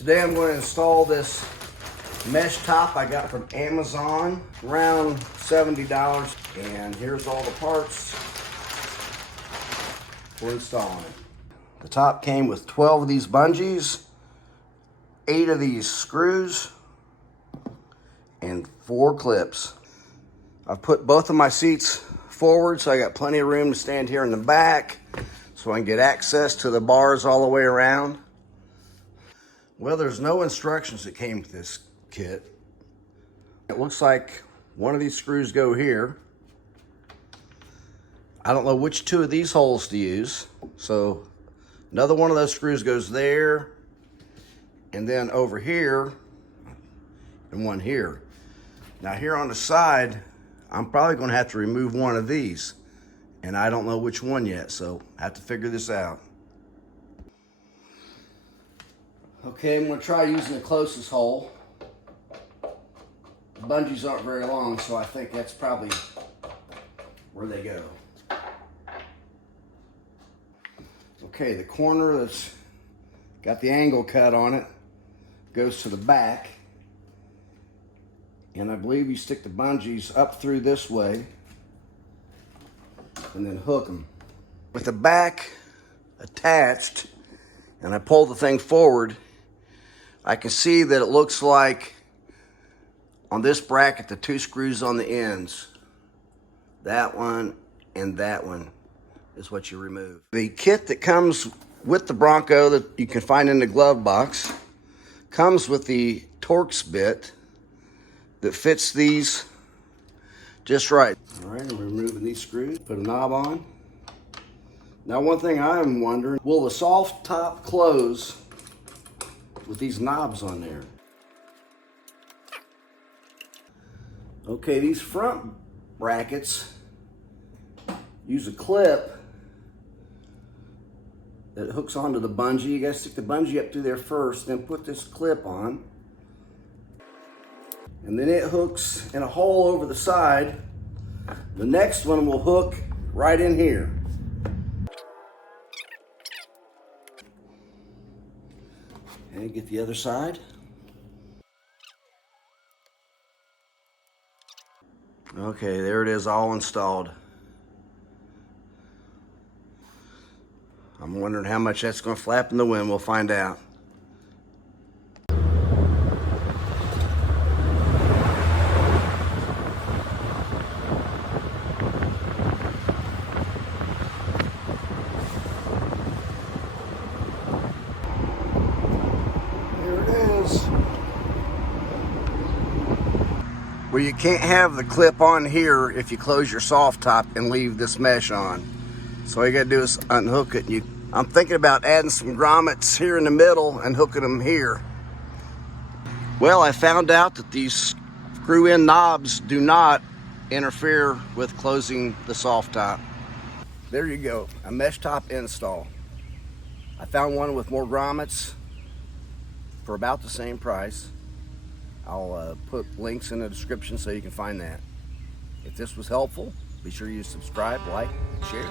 Today I'm going to install this mesh top I got from Amazon, around $70. And here's all the parts for installing it. The top came with 12 of these bungees, 8 of these screws, and 4 clips. I've put both of my seats forward so I got plenty of room to stand here in the back so I can get access to the bars all the way around. Well, there's no instructions that came with this kit. It looks like one of these screws go here. I don't know which 2 of these holes to use, so another one of those screws goes there, and then over here, and one here. Now here on the side, I'm probably gonna have to remove one of these, and I don't know which one yet, so I have to figure this out. Okay, I'm gonna try using the closest hole. The bungees aren't very long, so I think that's probably where they go. Okay, the corner that's got the angle cut on it goes to the back. And I believe you stick the bungees up through this way and then hook them. With the back attached and I pull the thing forward, I can see that it looks like on this bracket, the 2 screws on the ends, that one and that one is what you remove. The kit that comes with the Bronco that you can find in the glove box comes with the Torx bit that fits these just right. All right, I'm removing these screws, put a knob on. Now, one thing I'm wondering, will the soft top close with these knobs on there? Okay, these front brackets use a clip that hooks onto the bungee. You gotta stick the bungee up through there first, then put this clip on. And then it hooks in a hole over the side. The next one will hook right in here. And get the other side. Okay, there it is, all installed. I'm wondering how much that's going to flap in the wind. We'll find out. Well, you can't have the clip on here if you close your soft top and leave this mesh on. So all you gotta do is unhook it. I'm thinking about adding some grommets here in the middle and hooking them here. Well, I found out that these screw-in knobs do not interfere with closing the soft top. There you go, a mesh top install. I found one with more grommets for about the same price. I'll put links in the description so you can find that. If this was helpful, be sure you subscribe, like, share.